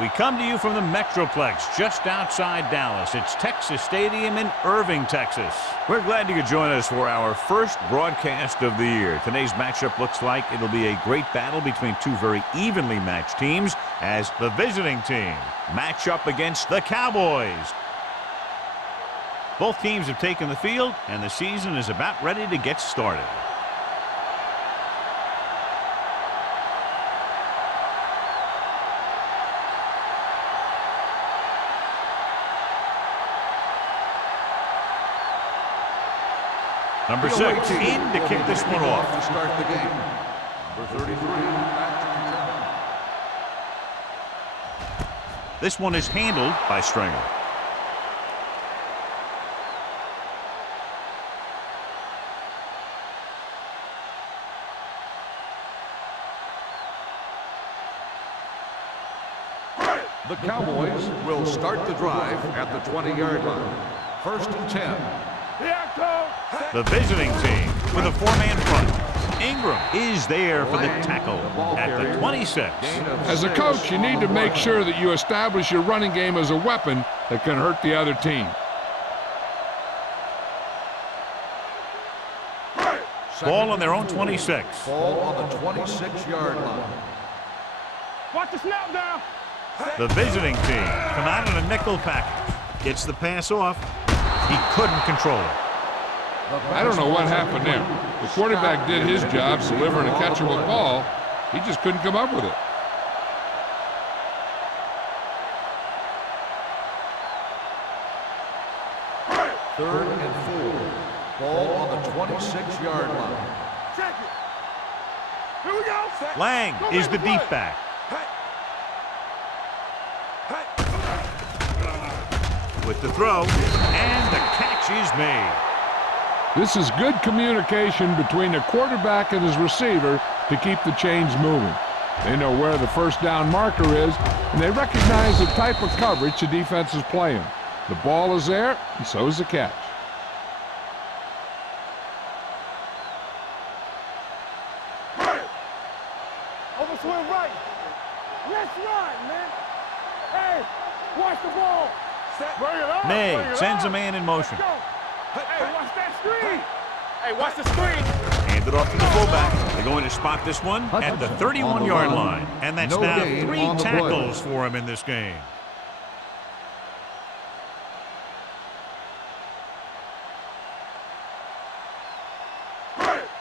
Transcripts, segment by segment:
We come to you from the Metroplex just outside Dallas. It's Texas Stadium in Irving, Texas. We're glad you could join us for our first broadcast of the year. Today's matchup looks like it'll be a great battle between two very evenly matched teams as the visiting team match up against the Cowboys. Both teams have taken the field, and the season is about ready to get started. Number 6 in to kick this one off. To start the game. Number 33. This one is handled by Stringer. The Cowboys will start the drive at the 20-yard line. 1st and 10. The visiting team with a 4-man front. Ingram is there for the tackle at the 26. As a coach, you need to make sure that you establish your running game as a weapon that can hurt the other team. Ball on their own 26. Ball on the 26-yard line. Watch the snap down. The visiting team come out in a nickel package. Gets the pass off. He couldn't control it. I don't know what happened there. The quarterback did his job delivering a catchable ball. He just couldn't come up with it. Third and 4. Ball on the 26-yard line. Check it. Here we go. Lang is the deep back. With the throw, and the catch is made. This is good communication between the quarterback and his receiver to keep the chains moving. They know where the first down marker is, and they recognize the type of coverage the defense is playing. The ball is there, and so is the catch. Overswing right. Let's run, man. Hey, watch the ball. Bring it up. May sends a man in motion. Hey, watch that screen. Hey, watch the screen. Hand it off to the fullback. They're going to spot this one at the 31-yard line. And that's now 3 tackles for him in this game.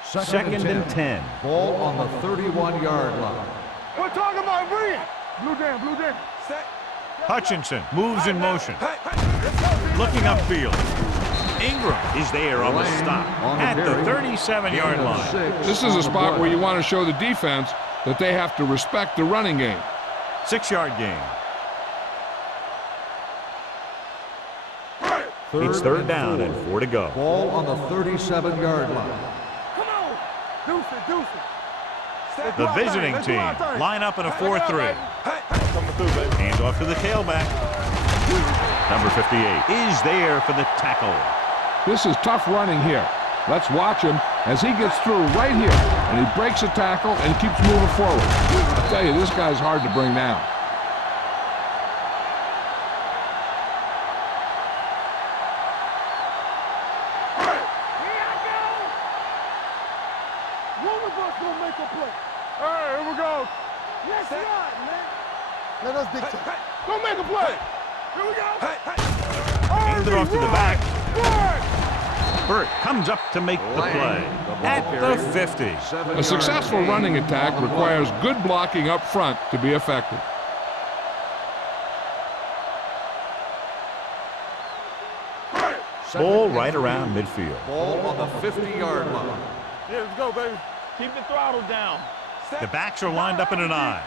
Second and 10. Ball on the 31-yard line. We're talking about bring it. Blue down. Hutchinson moves in motion. Looking upfield. Ingram is there on the stop at the 37-yard line. This is a spot where you want to show the defense that they have to respect the running game. 6-yard gain. It's third down and 4 to go. Ball on the 37-yard line. Come on. Deuce it. The visiting team line up in a 4-3. Hands off to the tailback. Number 58 is there for the tackle. This is tough running here. Let's watch him as he gets through right here, and he breaks a tackle and keeps moving forward. I tell you, this guy's hard to bring down. One of us gonna make a play. All right, here we go. Let's run, man. Let us dictate. Go make a play. Here we go. Hands it off to the back. Burt comes up to make the play at the 50. A successful running attack requires good blocking up front to be effective. Ball right around midfield. Ball on the 50-yard line. Yeah, let's go, baby. Keep the throttle down. The backs are lined up in an eye.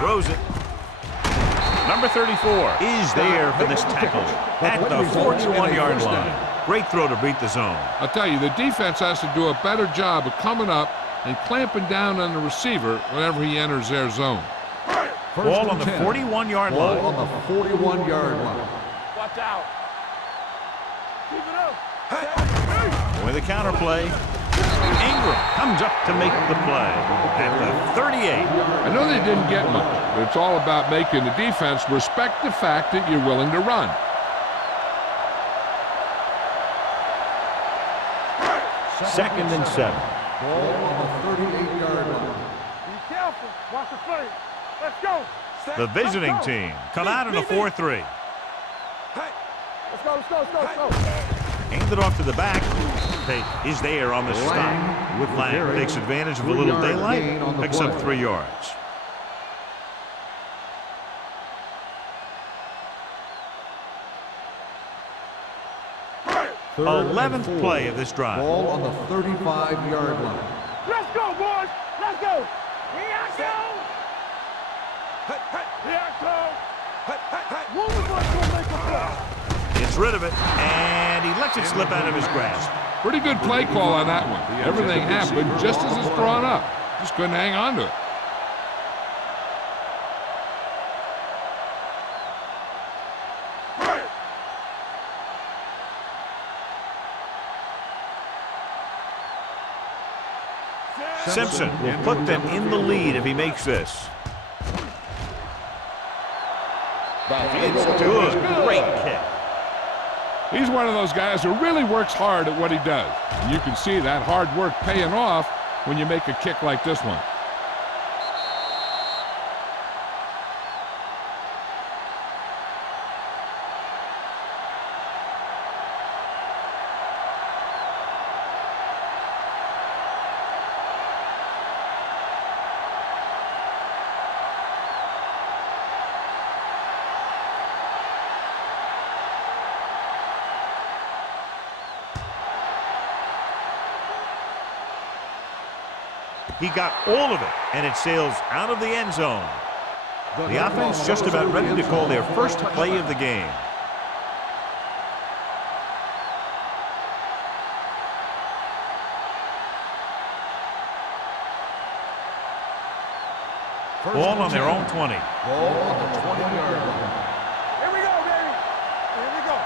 Throws it. Number 34 is there for this tackle at the 41-yard line. Great throw to beat the zone. I'll tell you, the defense has to do a better job of coming up and clamping down on the receiver whenever he enters their zone. Ball on the 41-yard line. Ball on the 41-yard line. Watch out. Keep it up. With the counter play. Ingram comes up to make the play at the 38. I know they didn't get much, but it's all about making the defense respect the fact that you're willing to run. Second and 7. Ball on the 38-yard line. Be careful. Watch the play. Let's go. The visiting team come out in a 4-3. Let's go, let's go, let's go, let's go. Hand it off to the back. Take is there on the stop. Lang with the Lang carry. takes advantage of a little 3-yard daylight, gain on the picks up play. 3 yards. Third 11th and 4. play of this drive. Ball on the 35-yard line. Let's go, boys. Let's go. Here I go. Here I go. One of us gonna make a play. Gets rid of it, and he lets it slip out of his grasp. Pretty good play call on that one. Everything happened just as it's drawn up. Just couldn't hang on to it. Simpson will put them in the lead if he makes this. It's good. Great kick. He's one of those guys who really works hard at what he does. And you can see that hard work paying off when you make a kick like this one. He got all of it, and it sails out of the end zone. The offense just about ready to call their first play of the game. Ball on their own 20. Ball on the 20-yard line. Here we go, baby. Here we go.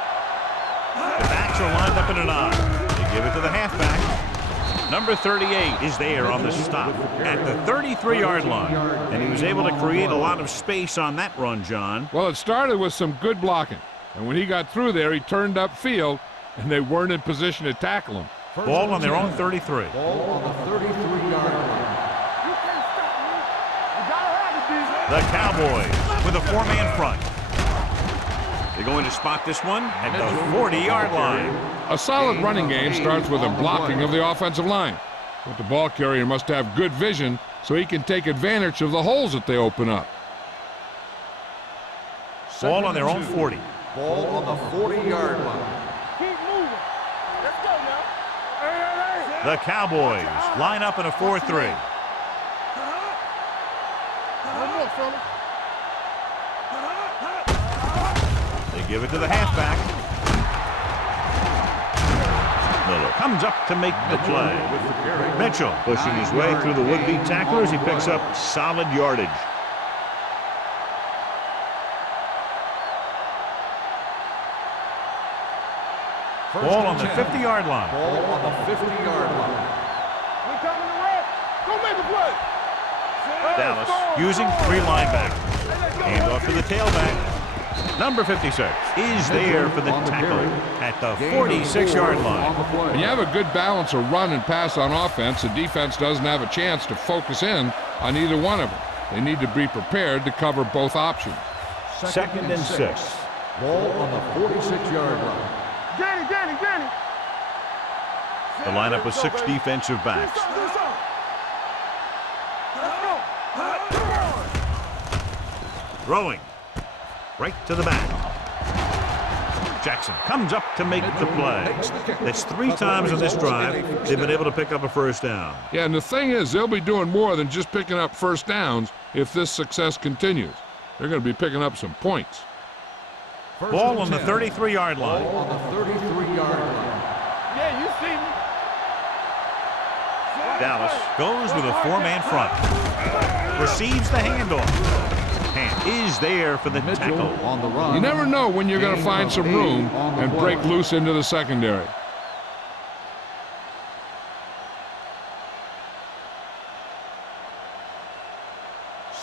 The backs are lined up in an I. They give it to the halfback. Number 38 is there on the stop at the 33-yard line. And he was able to create a lot of space on that run, John. Well, it started with some good blocking. And when he got through there, he turned upfield, and they weren't in position to tackle him. Ball on their own 33. Ball on the 33-yard line. You can't stop me. You gotta have it, DJ. The Cowboys with a 4-man front. They're going to spot this one at the 40-yard line. A solid running game starts with a blocking of the offensive line. But the ball carrier must have good vision so he can take advantage of the holes that they open up. Ball on their own 40. Ball on the 40-yard line. Keep moving. Let's go now. Hey. The Cowboys line up in a 4-3. One more, fella. They give it to the halfback. Miller comes up to make the play. Mitchell pushing his way through the would-be tacklers. He picks up solid yardage. Ball on the 50-yard line. Ball on the 50-yard line. We coming to red. Go make a play. Dallas using 3 linebackers. Hand off to the tailback. Number 56 is there for the tackle at the 46-yard line. When you have a good balance of run and pass on offense, the defense doesn't have a chance to focus in on either one of them. They need to be prepared to cover both options. Second and 6. Ball on the 46-yard line. Danny. The lineup with 6 defensive backs. Let's go. Throwing right to the back. Jackson comes up to make the play. That's 3 times in this drive they've been able to pick up a first down. Yeah, and the thing is, they'll be doing more than just picking up first downs if this success continues. They're going to be picking up some points. Ball on the 33-yard line. Ball on the 33-yard line. Yeah, you see me. Dallas goes with a 4-man front. Receives the handoff. And is there for the Mitchell tackle. on the run. You never know when you're going to find some room and break loose into the secondary.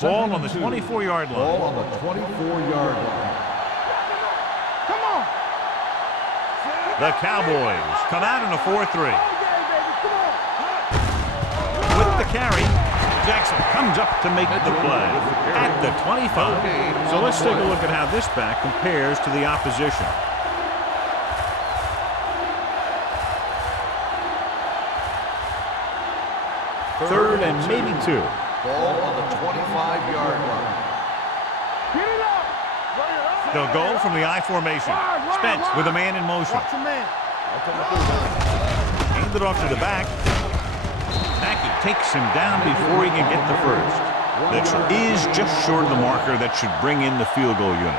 Ball on the 24-yard line. Ball on the 24-yard line. Come on. The Cowboys come out in a 4-3. All day, baby. Come on. With the carry, Jackson comes up to make the play at the 25. So let's take a look at how this back compares to the opposition. Third and maybe 2. Ball on the 25-yard line. Get it up. Bring it up. They'll go from the I formation. Spence with a man in motion. Watch your man. Hand it off to the back. Mackey takes him down before he can get the first. That is just short of the marker that should bring in the field goal unit.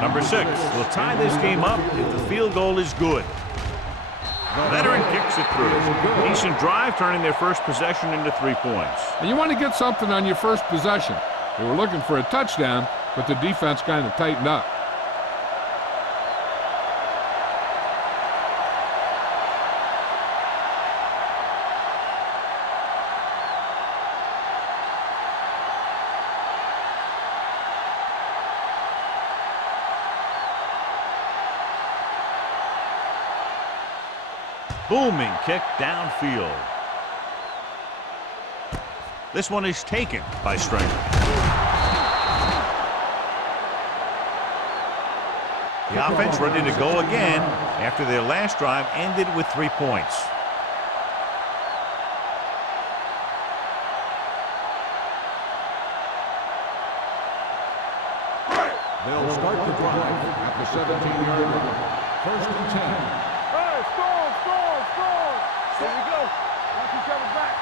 Number 6 will tie this game up if the field goal is good. Veteran kicks it through. Decent drive, turning their first possession into 3 points. And you want to get something on your first possession. They were looking for a touchdown, but the defense kind of tightened up. Booming kick downfield. This one is taken by Stringer. The offense ready to go again after their last drive ended with 3 points. They'll start the drive at the 17-yard line. First and 10. Hey, score. There we go. Watch each other back.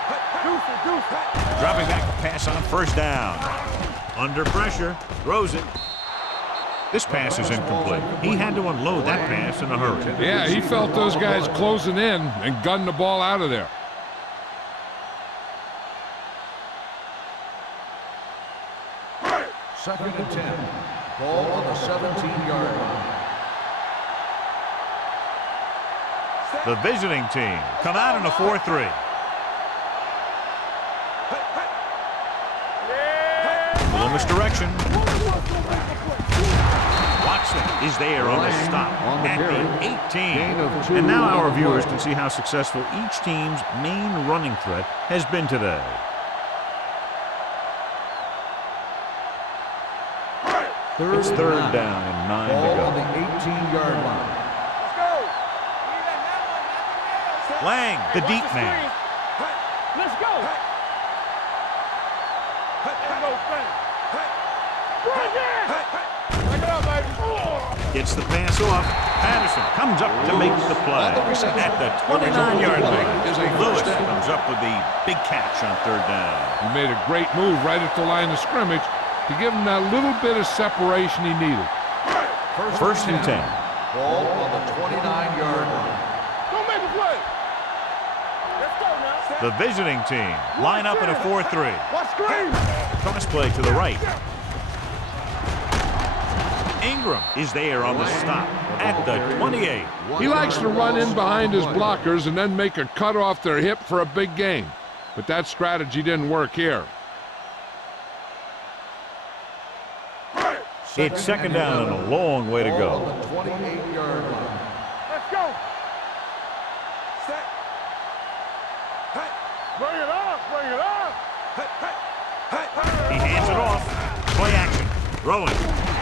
Deuce it. Dropping back to pass on first down. Under pressure, throws it. This pass is incomplete. He had to unload that pass in a hurry. Yeah, he felt those guys closing in and gunned the ball out of there. Second and 10. Ball on the 17-yard line. The visiting team come out in a 4-3. Little misdirection. Watson is there on the stop at the 18. And now our viewers can see how successful each team's main running threat has been today. It's third down and 9 to Ball go. on the 18-yard line. Lang, the deep man. Let's go. Let's go, Frank. Bring it up, baby. Gets the pass off. Patterson comes up to make the play at the 29-yard line. Lewis comes up with the big catch on third down. He made a great move right at the line of scrimmage to give him that little bit of separation he needed. First and 10. Ball on the 29-yard line. Don't make a play. Let's go now. The visiting team line up in a 4-3. Watch screen. Cross play to the right. Ingram is there on the stop at the 28. He likes to run in behind his blockers and then make a cut off their hip for a big gain. But that strategy didn't work here. It's second down and a long way to Ball go. on the 28-yard line. Let's go. Set. Bring it up. Bring it up. He hands it off. Play action. Throwing.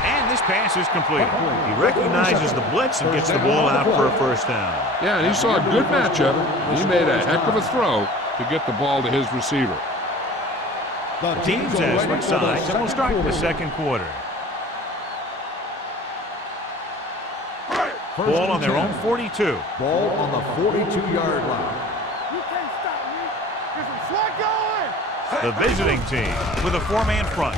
And this pass is completed. He recognizes the blitz and gets the ball out for a first down. Yeah, and he saw a good matchup. He made a heck of a throw to get the ball to his receiver. The teams as switch sides, and we'll start the second quarter. Ball on their own 42. Ball on the 42-yard line. You can't stop me. Get some slack going. The visiting team with a four-man front.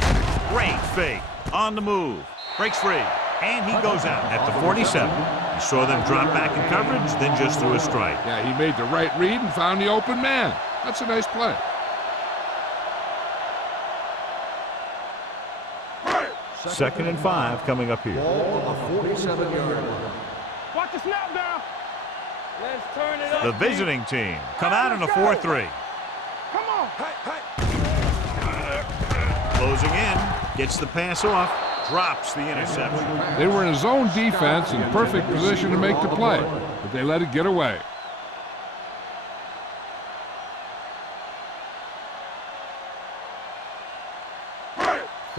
Great fake. On the move. Breaks free. And he goes out at the 47. He saw them drop back in coverage, then just threw a strike. Yeah, he made the right read and found the open man. That's a nice play. 2nd and 5 coming up here. Ball on the 47-yard line. Watch the snap down. Let's turn it up. The visiting team come out in a 4-3. Come on. Closing in, gets the pass off, drops the interception. They were in a zone defense in perfect position to make the play, but they let it get away.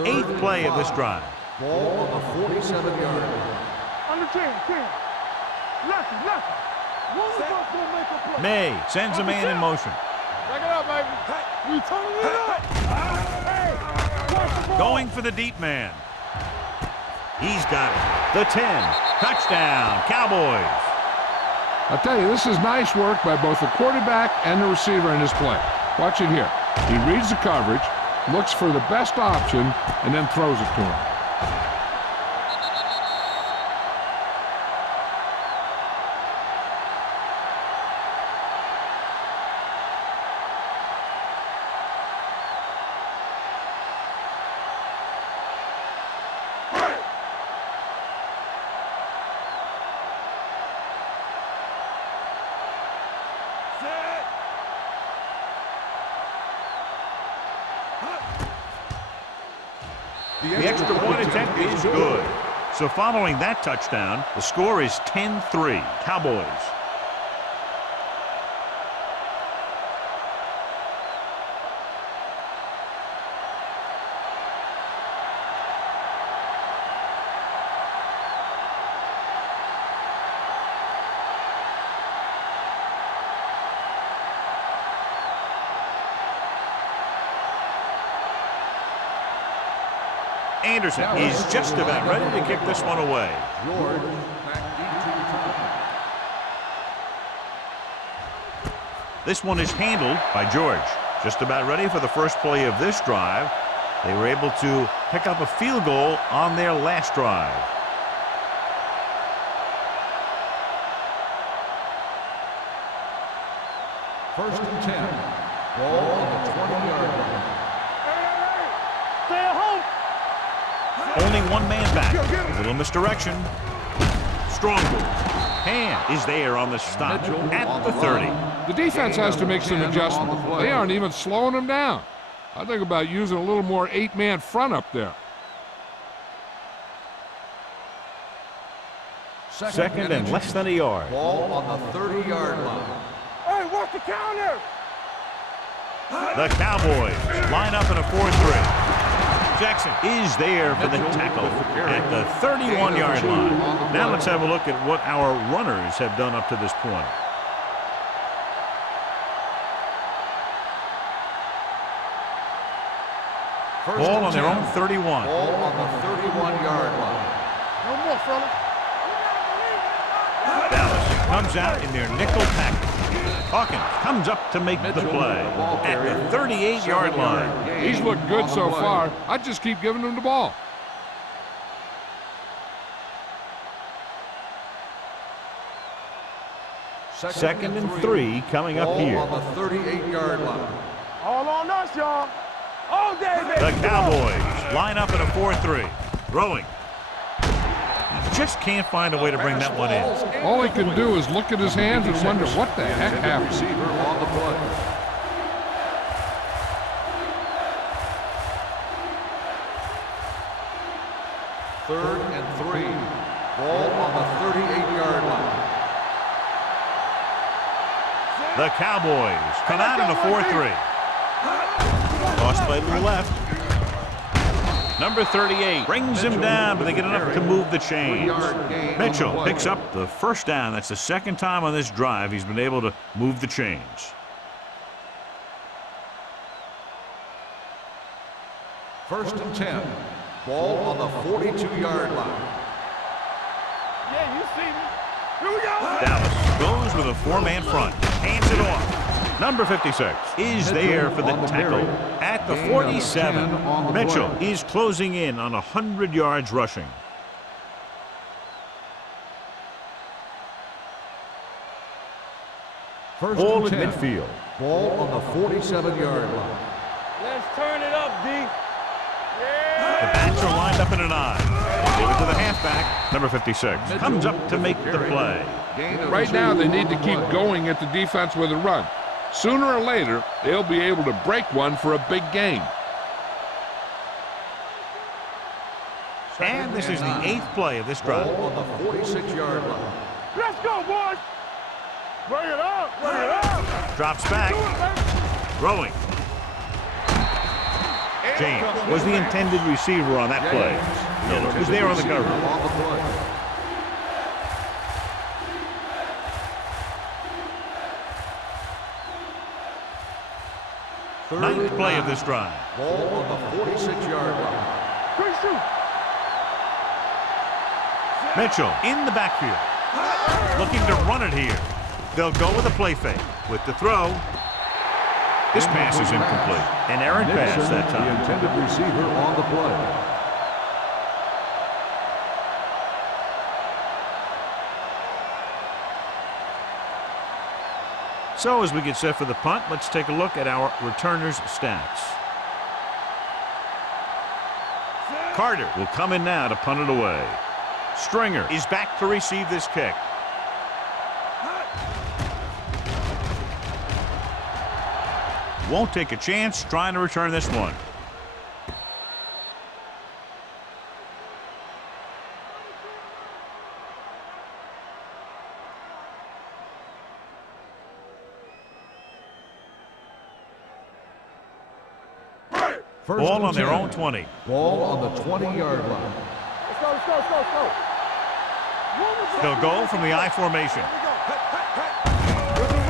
Eighth play of this drive. Ball on the 47-yard line. Under 10. Lucky. One of us gonna make a play. May sends a man in motion. Back it up, baby. We turning it up. Hey, watch the ball. Going for the deep man. He's got it. The 10. Touchdown, Cowboys. I'll tell you, this is nice work by both the quarterback and the receiver in this play. Watch it here. He reads the coverage, looks for the best option, and then throws it to him. The extra point attempt is good. So following that touchdown, the score is 10-3, Cowboys. Anderson is just about ready to kick this one away. George back into return. This one is handled by George. Just about ready for the first play of this drive. They were able to pick up a field goal on their last drive. First and 10. Ball on the 20-yard line. Stay at home. Only one man back. A little misdirection. Strong move. Hand is there on the stop at the 30. The defense has to make some adjustments. They aren't even slowing them down. I think about using a little more 8-man front up there. Second and less than a yard. Ball on the 30-yard line. Hey, watch the counter. The Cowboys line up in a 4-3. Jackson is there for the tackle at the 31-yard line. Now let's have a look at what our runners have done up to this point. Ball on their own 31. Ball on the 31-yard line. No more, fella. Dallas comes out in their nickel package. Hawkins comes up to make the play at the 38-yard line. He's looked good so far. I just keep giving him the ball. Second and 3 coming up here. Ball on the 38-yard line. All on us, y'all. All day, baby. The Cowboys line up in a 4-3. Throwing. He just can't find a way to bring that one in. All he can do is look at his hands and wonder what the heck happened. Receiver on the play. Third and 3. Ball on the 38-yard line. The Cowboys come out in a 4-3. Lost by the left. Number 38 brings him down, but they get enough to move the chains. Mitchell picks up the first down. That's the second time on this drive he's been able to move the chains. First and 10. Ball on the 42-yard line. Yeah, you see me. Here we go. Dallas goes with a 4-man front. Hands it off. Number 56 is there for the tackle at the 47. Mitchell is closing in on 100 yards rushing. Ball at midfield. Ball on the 47-yard line. Let's turn it up, D. The backs are lined up in an I. Give it to the halfback, number 56. Comes up to make the play. Right now, they need to keep going at the defense with a run. Sooner or later, they'll be able to break one for a big gain. And this is the 8th play of this drive. Ball on the 46-yard line. Let's go, boys. Bring it up. Bring it up. Drops back. Throwing. James was the intended receiver on that play. Miller was there on the cover. Ninth play of this drive. Ball on the 46-yard line. Mitchell in the backfield. Looking to run it here. They'll go with a play fake. With the throw. This pass is incomplete. An errant pass that time. The intended receiver on the play. So as we get set for the punt, let's take a look at our returners' stats. Carter will come in now to punt it away. Stringer is back to receive this kick. Won't take a chance trying to return this one. Ball on their own 20. Ball on the 20-yard line. Let's go, let's go, let's go, let's go. They'll go from the I formation.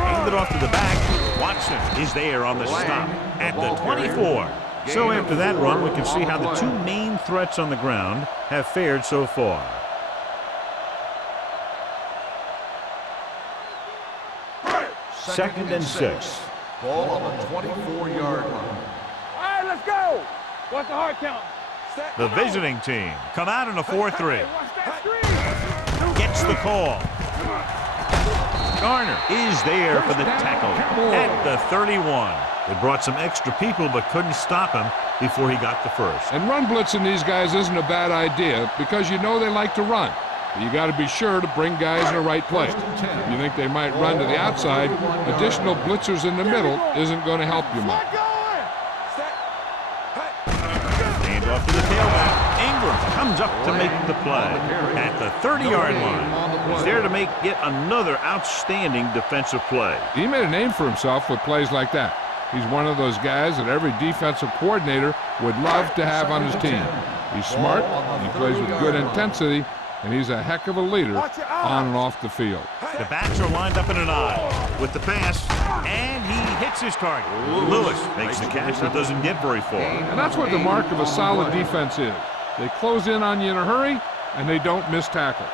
Hand it off to the back. Watson is there on the stop at the 24. So after that run, we can see how the two main threats on the ground have fared so far. Second and 6. Ball on the 24-yard line. All right, let's go. What's the hard count? The visiting team come out in a 4-3. Watch that screen. Gets the call. Garner is there for the tackle at the 31. They brought some extra people but couldn't stop him before he got the first. And run blitzing these guys isn't a bad idea because you know they like to run. But you got to be sure to bring guys in the right place. If you think they might run to the outside, additional blitzers in the middle isn't going to help you much. Hand off to the tailback. Ingram comes up to make the play at the 30-yard line. He's there to make yet another outstanding defensive play. He made a name for himself with plays like that. He's one of those guys that every defensive coordinator would love to have on his team. He's smart, he plays with good intensity, and he's a heck of a leader on and off the field. The backs are lined up in an I with the pass, and he hits his target. Lewis makes the catch that doesn't get very far. And that's what the mark of a solid defense is. They close in on you in a hurry, and they don't miss tackle.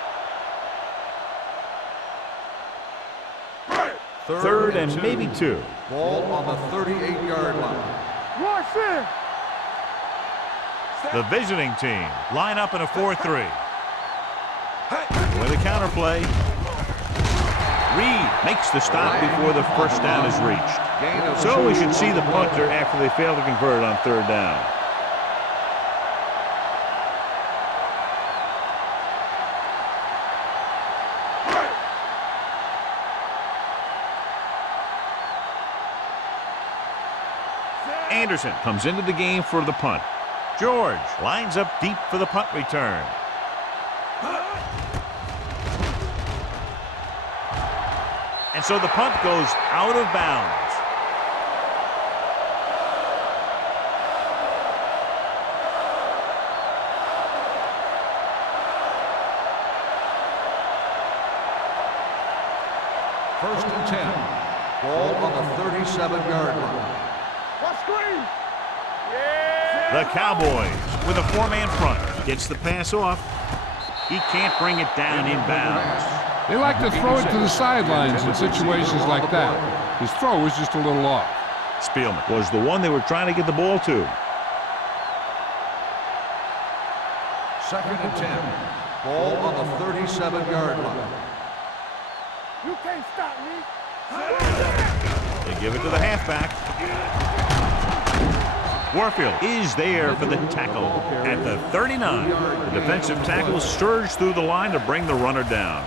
Third and maybe 2. Ball on the 38-yard line. Watch it. The visiting team line up in a 4-3. With a counter play. Reed makes the stop before the first down is reached. So we should see the punter after they fail to convert on third down. Anderson comes into the game for the punt. George lines up deep for the punt return. And so the punt goes out of bounds. First and 10. Ball on the 37-yard line. Watch screen. The Cowboys with a 4-man front. Gets the pass off. He can't bring it down inbounds. They like to throw it to the sidelines in situations like that. His throw was just a little off. Spielman was the one they were trying to get the ball to. Second and 10. Ball on the 37-yard line. You can't stop me. They give it to the halfback. Warfield is there for the tackle at the 39. The defensive tackle surged through the line to bring the runner down.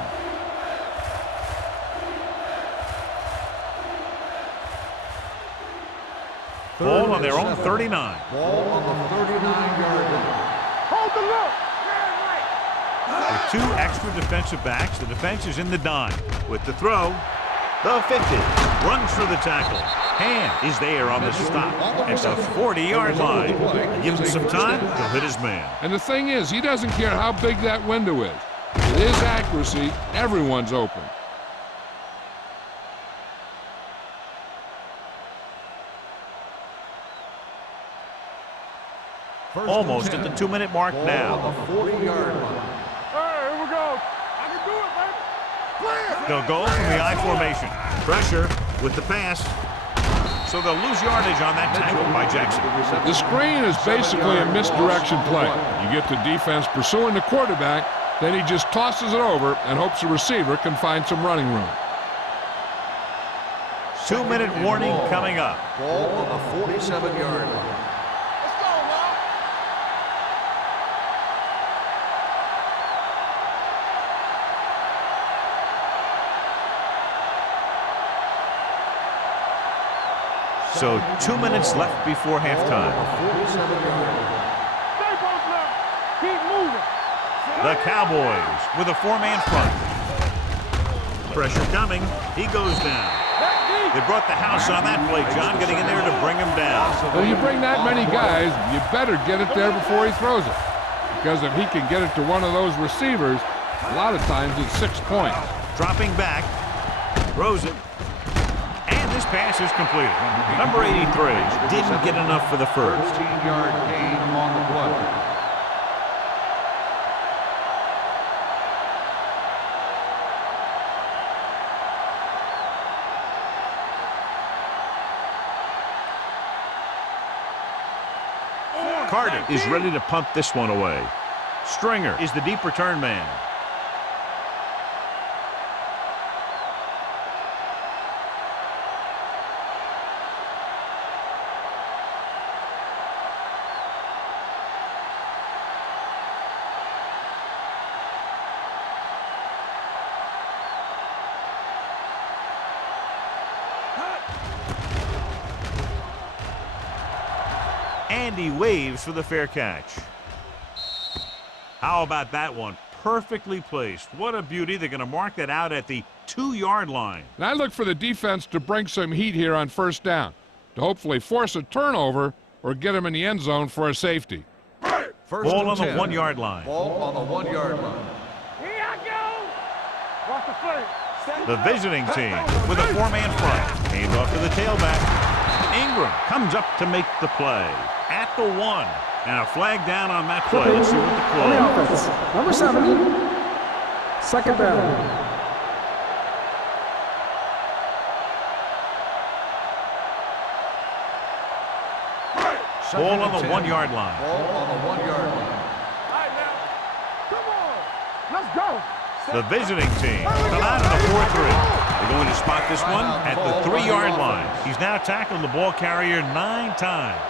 Ball on their own 39. Ball on the 39-yard line. Hold the look. With two extra defensive backs, the defense is in the dime. With the throw, the 50 runs for the tackle. Hand is there on the stop at the 40-yard line. Gives him some time, he'll hit his man. And the thing is, he doesn't care how big that window is. With his accuracy, everyone's open. Almost at the 2-minute mark now. On the 40-yard line. Hey, here we go. I can do it, baby. Clear. They'll go from the I formation. Pressure with the pass. So they'll lose yardage on that tackle by Jackson. The screen is basically a misdirection play. You get the defense pursuing the quarterback, then he just tosses it over and hopes the receiver can find some running room. 2-minute warning coming up. Ball on the 47-yard line. Let's go, Rob. So 2 minutes left before halftime. 47-yard line. Stay both left. Keep moving. The Cowboys with a 4-man front. Pressure coming. He goes down. They brought the house on that play, John, getting in there to bring him down. Well, you bring that many guys, you better get it there before he throws it. Because if he can get it to one of those receivers, a lot of times it's 6 points. Dropping back. Throws it. And this pass is completed. Number 83 didn't get enough for the first. 13-yard gain on the play. Carter is ready to punt this one away. Stringer is the deep return man. And he waves for the fair catch. How about that one? Perfectly placed. What a beauty. They're going to mark that out at the 2-yard line. And I look for the defense to bring some heat here on first down, to hopefully force a turnover or get him in the end zone for a safety. First Ball and on the 10. 1-yard line. Ball on the 1-yard line. Here I go. Watch the play. The visiting team with a 4-man front. Hand off to the tailback. Ingram comes up to make the play at the 1. And a flag down on that play. Let's see what the On the call. offense, number 70, second down. Ball on the 1-yard line. Ball on the 1-yard line. All right, now. Come on. Let's go. The visiting team come out in a 4-3. They're going to spot this one at the 3-yard line. He's now tackled the ball carrier 9 times.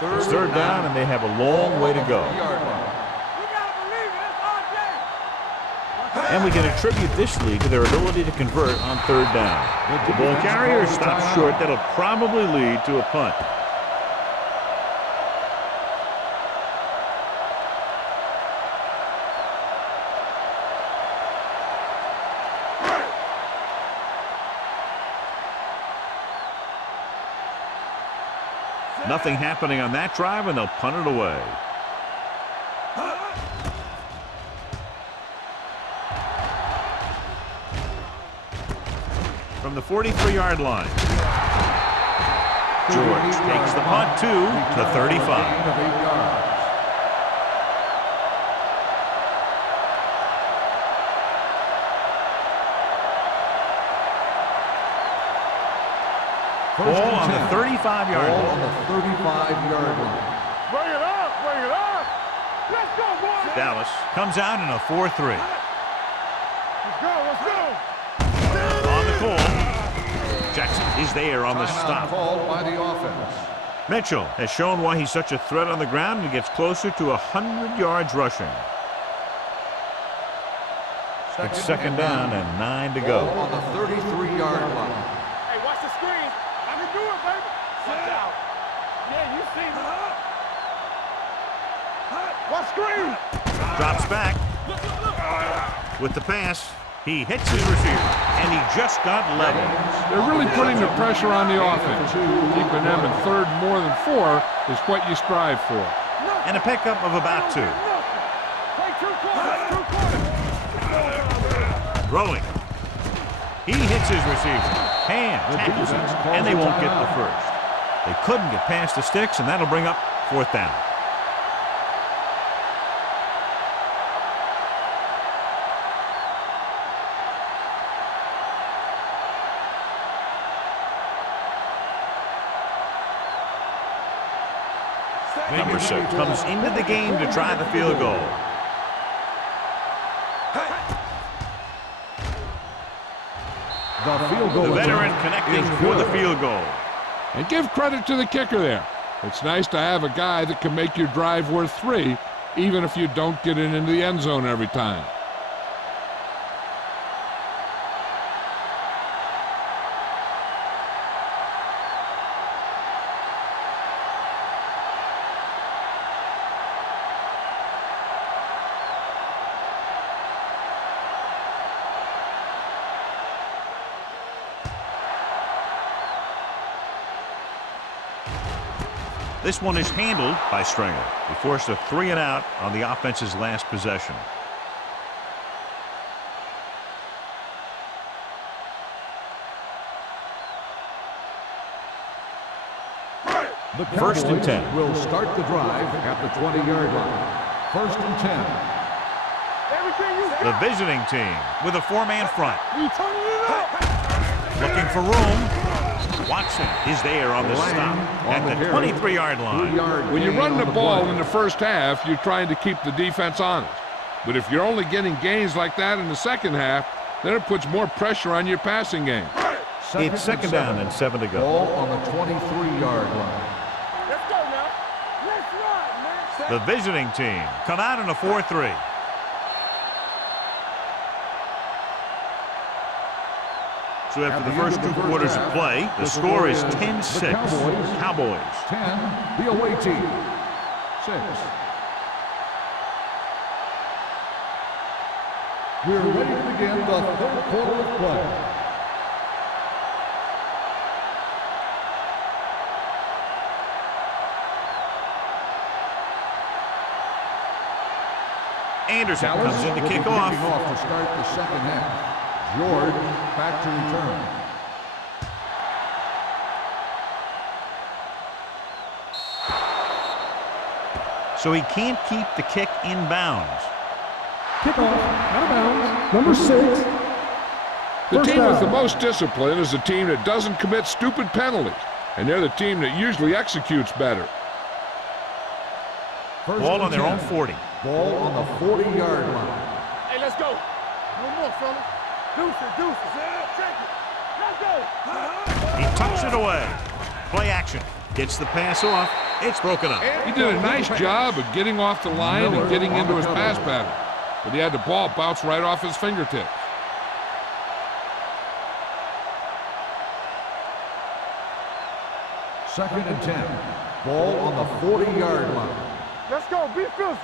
It's third down, and they have a long way to go. We got to believe it. It's RJ. And we can attribute this lead to their ability to convert on third down. The ball carrier stops short. That'll probably lead to a punt. Nothing happening on that drive, and they'll punt it away. From the 43-yard line. George takes the punt to the 35. Gain of 8 yards. Ball on the 35-yard Ball line. on the 35-yard line. Bring it up. Bring it up. Let's go, boys. Dallas comes out in a 4-3. Let's go, let's go. On the call. Jackson is there on the Timeout stop. called by the offense. Mitchell has shown why he's such a threat on the ground and gets closer to 100 yards rushing. It's second down and 9 to go. Ball on the 33-yard line. Hey, watch the screen. I can do it, baby. Watch out. Yeah, you see me. Watch screen. Drops back. With the pass, he hits his receiver, and he just got leveled. They're really putting the pressure on the offense. Keeping them in third more than 4 is what you strive for. And a pickup of about 2. Play 2 quarters, 2 quarters. Throwing. He hits his receiver. Hand tackles him, and they won't get the first. They couldn't get past the sticks, and that'll bring up 4th down. Number 6 comes into the game to try the field goal. The veteran connecting for the field goal. And give credit to the kicker there. It's nice to have a guy that can make your drive worth 3, even if you don't get it into the end zone every time. This one is handled by Stringer. He forced a 3-and-out on the offense's last possession. The First and 10. will start the drive at the 20-yard line. First and 10. Everything you The got. visiting team with a 4-man front. You turning it up. Looking for room. Watson is there on the stop at the 23-yard line. When you run the ball in the first half, you're trying to keep the defense honest. But if you're only getting gains like that in the second half, then it puts more pressure on your passing game. It's second down and 7 to go. Ball on the 23-yard line. Let's go now. Let's run, man. The visiting team come out in a 4-3. So after the first 2 quarters of play, the score is 10-6. Cowboys. 10, the away team. 6. We're ready to begin the third quarter of play. Anderson comes in to kick off. To start the second half. George back to return. So he can't keep the kick in bounds. Kickoff, out of bounds. Number 6. The First team with down. the most discipline is the team that doesn't commit stupid penalties. And they're the team that usually executes better. First Ball and on their 10. own 40. Ball on the 40-yard line. Hey, let's go. No more, fellas. Deuces. Take it. Let's go. He tucks it away. Play action. Gets the pass off. It's broken up. He did a nice job of getting off the line and getting into his pass pattern. But he had the ball bounce right off his fingertips. Second and 10. Ball on the 40-yard line. Let's go. Be physical.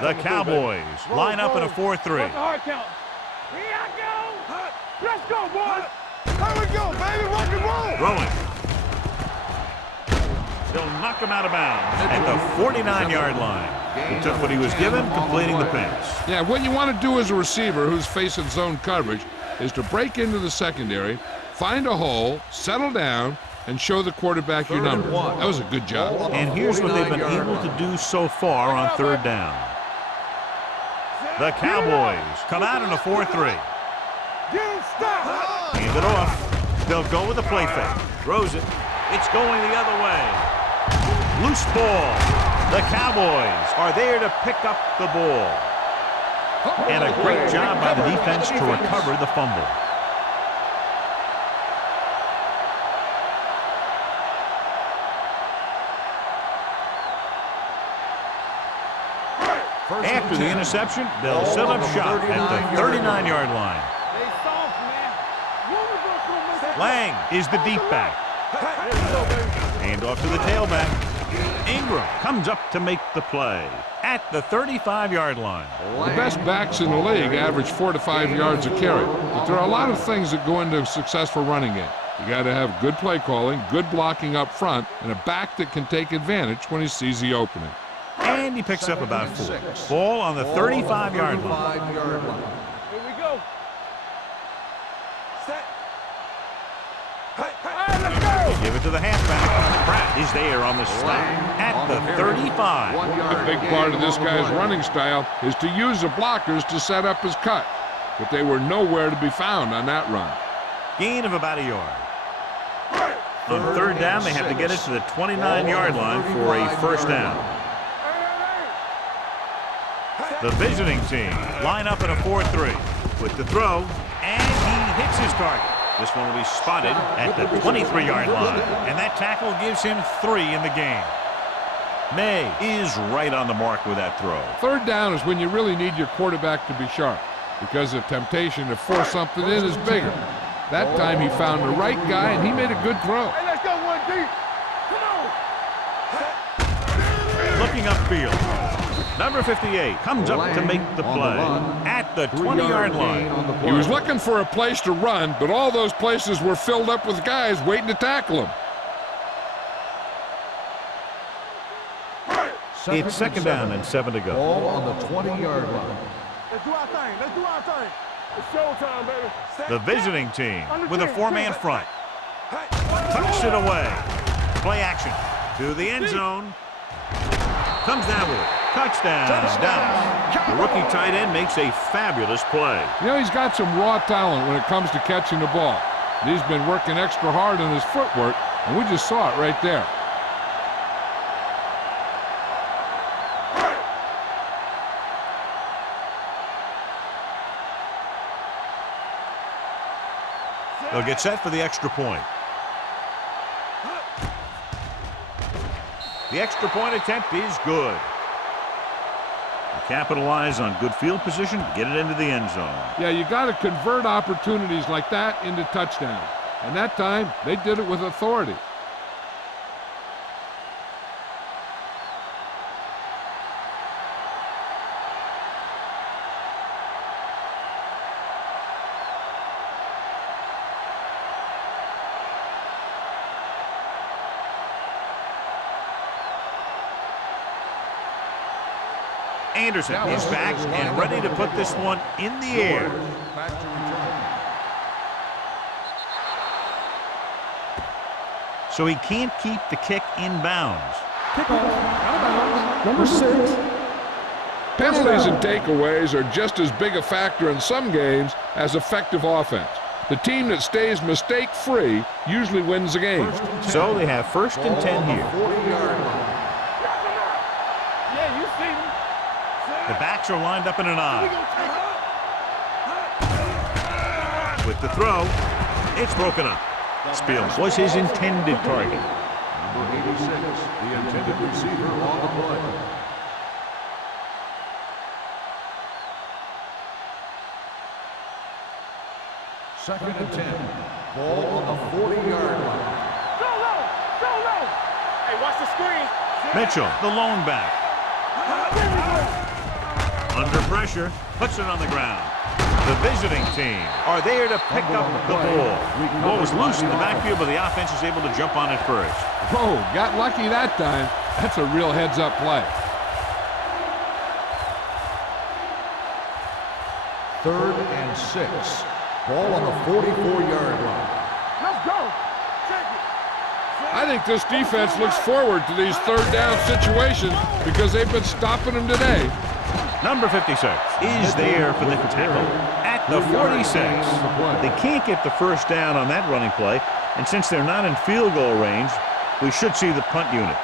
The Cowboys line up in a 4-3. What's the hard count? Here I go. Let's go, boys. There we go, baby. Rock and roll. Throwing. They'll knock him out of bounds at the 49-yard line. He took what he was given, completing the pass. Yeah, what you want to do as a receiver who's facing zone coverage is to break into the secondary, find a hole, settle down, and show the quarterback your number. That was a good job. And here's what they've been able to do so far on 3rd down. The Cowboys come out in a 4-3. Get stop. Hand it off. They'll go with a play fake. Throws it. It's going the other way. Loose ball. The Cowboys are there to pick up the ball. And a great job by the defense to recover the fumble. After the interception, they'll set up shop at the 39-yard line. Lang is the deep back. Hand off to the tailback. Ingram comes up to make the play at the 35-yard line. The best backs in the league average 4 to 5 yards a carry, but there are a lot of things that go into a successful running game. You got to have good play calling, good blocking up front, and a back that can take advantage when he sees the opening. And he picks up about 4. Ball on the 35-yard line. Here we go. Set. Hey, let's go. Give it to the halfback. Pratt is there on the snap at the 35. A big part of this guy's running style is to use the blockers to set up his cut, but they were nowhere to be found on that run. Gain of about a yard. On third down, they have to get it to the 29-yard line for a first down. The visiting team line up in a 4-3 with the throw, and he hits his target. This one will be spotted at the 23-yard line, and that tackle gives him 3 in the game. May is right on the mark with that throw. Third down is when you really need your quarterback to be sharp, because the temptation to force something in is bigger. That time he found the right guy, and he made a good throw. Hey, let's go one deep. Come on. Looking upfield. Number 58 comes up to make the play at the 20-yard line. He was looking for a place to run, but all those places were filled up with guys waiting to tackle him. It's second down and 7 to go. Ball on the 20-yard line. Let's do our thing. Let's do our thing. It's showtime, baby. The visiting team with a 4-man front. Tucks it away. Play action to the end zone. Comes down with it. Touchdown, Dallas. The rookie tight end makes a fabulous play. You know, he's got some raw talent when it comes to catching the ball. He's been working extra hard on his footwork, and we just saw it right there. They'll get set for the extra point. The extra point attempt is good. They capitalize on good field position to get it into the end zone. Yeah, you got to convert opportunities like that into touchdowns. And that time, they did it with authority. Anderson is back and ready to put this one in the air. So he can't keep the kick in bounds. Kickoff, out of bounds, number 6. Penalties and takeaways are just as big a factor in some games as effective offense. The team that stays mistake-free usually wins the game. So they have first and 10 here. Yeah, you see me. The backs are lined up in an I. With the throw, it's broken up. Spielman was his intended target. Number 86, the intended receiver on the play. Second and 10. Ball on the 40-yard line. Go low. Go low. Hey, watch the screen. Mitchell, the lone back. Under pressure, puts it on the ground. The visiting team are there to pick up the ball. The ball was loose in the backfield, but the offense is able to jump on it first. Whoa, got lucky that time. That's a real heads-up play. Third and 6. Ball on the 44-yard line. Let's go. Check it. I think this defense looks forward to these third down situations because they've been stopping them today. Number 56 is there for the tackle at the 46. They can't get the first down on that running play, and since they're not in field goal range, we should see the punt unit.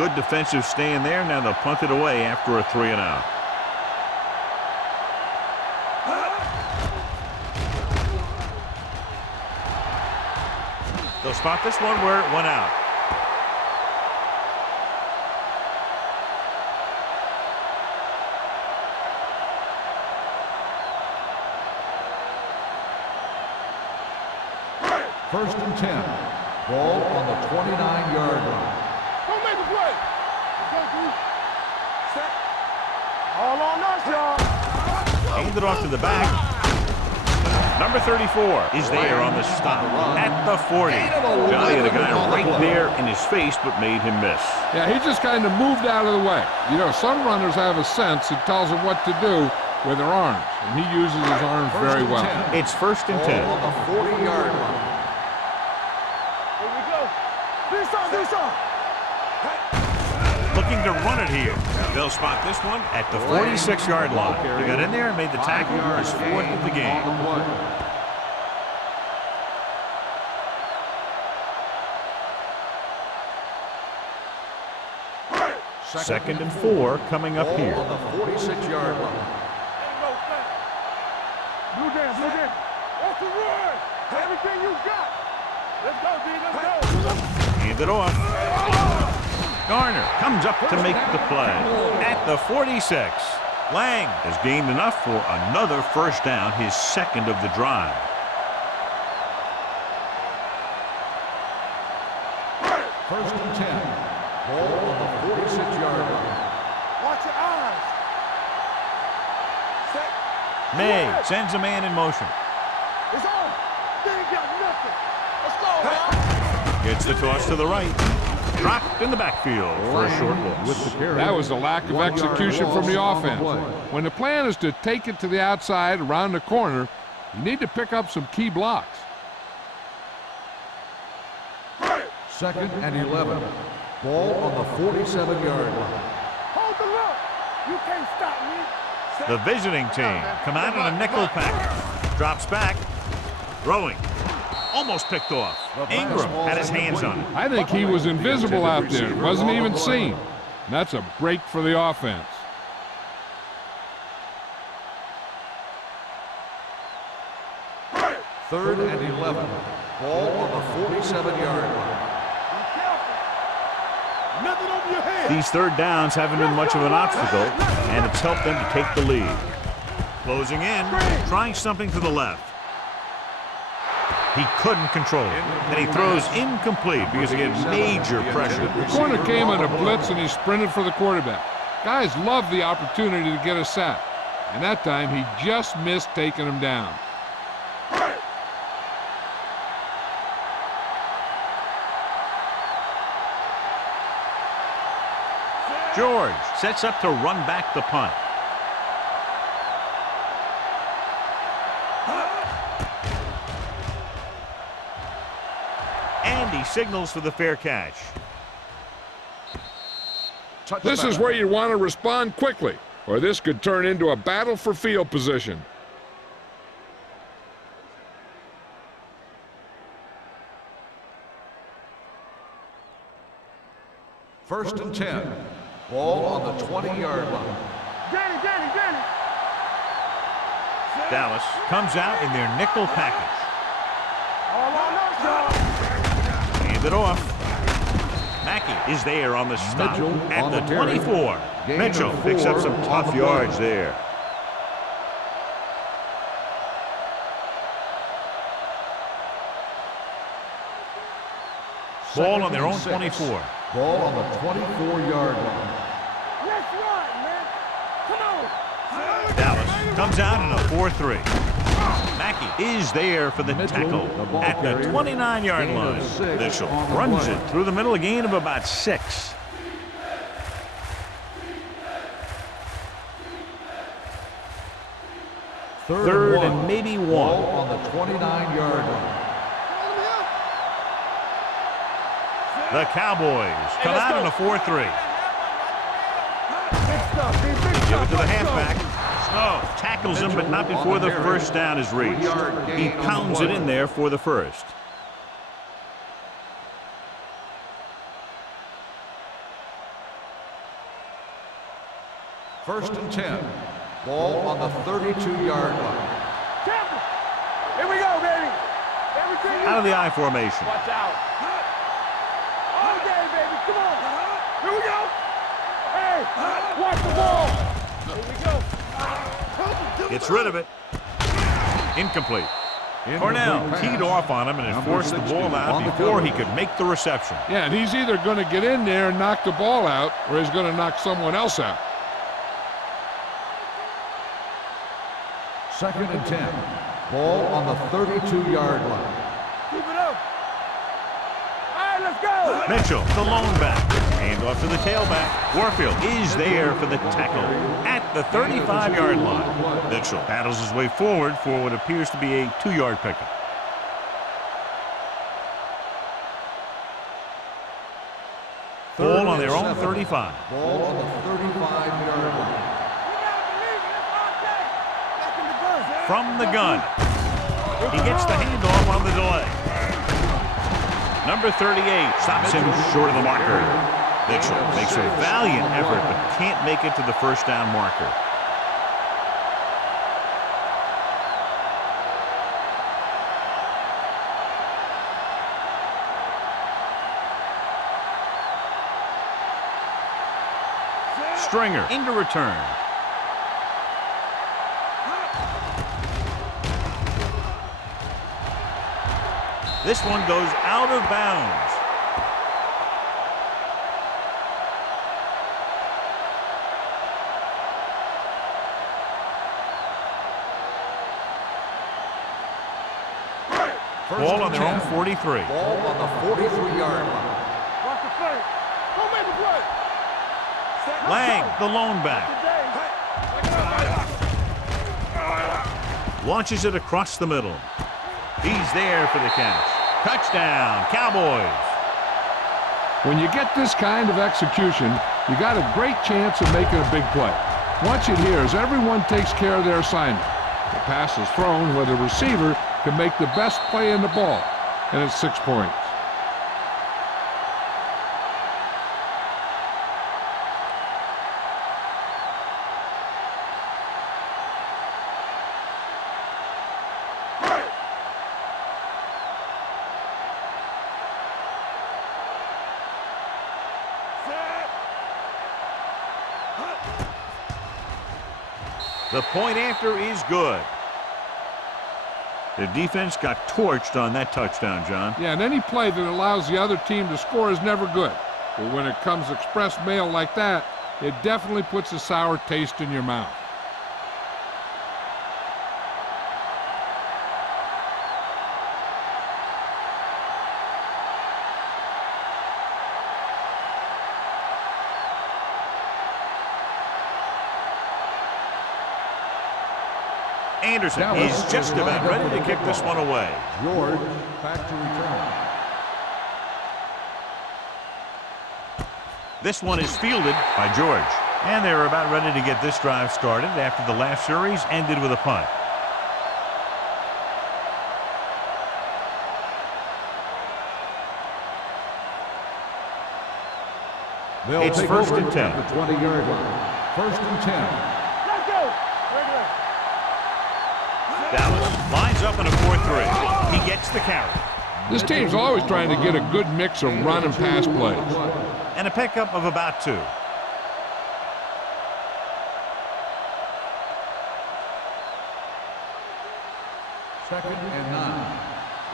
Good defensive stand there. Now they'll punt it away after a 3-and-out. They'll spot this one where it went out. First and 10. Ball on the 29-yard line. Don't make a play. Set. All on us, y'all. Hand it off to the back. Number 34 is there on the stop at the 40. Johnny had a guy right there in his face, but made him miss. Yeah, he just kind of moved out of the way. You know, some runners have a sense that tells them what to do with their arms, and he uses his arms very well. It's first and 10. Ball on the 40-yard line. Here we go. Do some. Looking to run it here. They'll spot this one at the 46-yard line. He got in there and made the tackle. His fourth of the game. Second and 4 coming up here. On the 46-yard line. Blue jam. That's the run. Everything you got. Let's go, D. Let's go. Hand it off. Garner comes up to make the play at the 46. Lang has gained enough for another first down, his second of the drive. First and 10. Ball on the 46-yard line. Watch your eyes. Set. May sends a man in motion. It's on. They ain't got nothing. Let's go, man. Gets the toss to the right. Dropped in the backfield for a short loss. That was a lack of execution from the offense. When the plan is to take it to the outside around the corner, you need to pick up some key blocks. Second and 11. Ball on the 47-yard line. Hold the look. You can't stop me. The visiting team come out in a nickel package. Drops back. Throwing. Almost picked off. Ingram had his hands on it. I think he was invisible out there. Wasn't even seen. And that's a break for the offense. Third and 11. Ball on the 47-yard line. Nothing over your head. These third downs haven't been much of an obstacle, and it's helped them to take the lead. Closing in, trying something to the left. He couldn't control it, and he throws incomplete because he had major pressure. The corner came on a blitz, and he sprinted for the quarterback. Guys love the opportunity to get a sack, and that time he just missed taking him down. George sets up to run back the punt. And he signals for the fair catch. This is where you want to respond quickly, or this could turn into a battle for field position. First and 10. Ball on the 20-yard line. Danny. Dallas comes out in their nickel package. All on us, y'all. Hand it off. Mackey is there on the stop at the 24. Mitchell picks up some tough yards there. Ball on their own 24. Ball on the 24-yard line. Let's run, man. Come on. Dallas comes out in a 4-3. Mackey is there for the tackle at the 29-yard line. Mitchell runs it through the middle, a gain of about 6. Third and maybe 1. Ball on the 29-yard line. The Cowboys come out in a 4-3. Give it to the halfback. Snow tackles him, but not before the first down is reached. He pounds it in there for the first. First and 10. Ball on the 32-yard line. Tampa. Here we go, baby. Everything Out of the I formation. Watch out. All day, baby. Come on. Here we go. Hey, watch the ball. Here we go. Gets rid of it. Incomplete. Cornell teed off on him and had forced the ball out before he could make the reception. Yeah, and he's either going to get in there and knock the ball out, or he's going to knock someone else out. Second and 10. Ball on the 32-yard line. Keep it up. All right, let's go. Mitchell, the lone back. Hand off to the tailback. Warfield is there for the tackle at the 35-yard line. Mitchell battles his way forward for what appears to be a 2-yard pickup. Ball on their own 35. Ball on the 35-yard line. From the gun. He gets the handoff on the delay. Number 38 stops him short of the marker. Mitchell makes a valiant effort but can't make it to the first down marker. Stringer into return. This one goes out of bounds. Ball on their own 43. Ball on the 43-yard line. Watch the play. Don't make a play. Lang, the lone back. Launches it across the middle. He's there for the catch. Touchdown, Cowboys. When you get this kind of execution, you got a great chance of making a big play. Watch it here as everyone takes care of their assignment. The pass is thrown where the receiver can make the best play in the ball, and it's 6 points. The point after is good. The defense got torched on that touchdown, John. Yeah, and any play that allows the other team to score is never good. But when it comes express mail like that, it definitely puts a sour taste in your mouth. Anderson is just about ready to kick this one away. George back to return. This one is fielded by George. And they're about ready to get this drive started after the last series ended with a punt. They'll It's take first over and 10. at the 20-yard line. First and 10. Let's go. Regular. Dallas lines up in a 4-3. He gets the carry. This team's always trying to get a good mix of run and pass plays. And a pickup of about 2. Second and 9.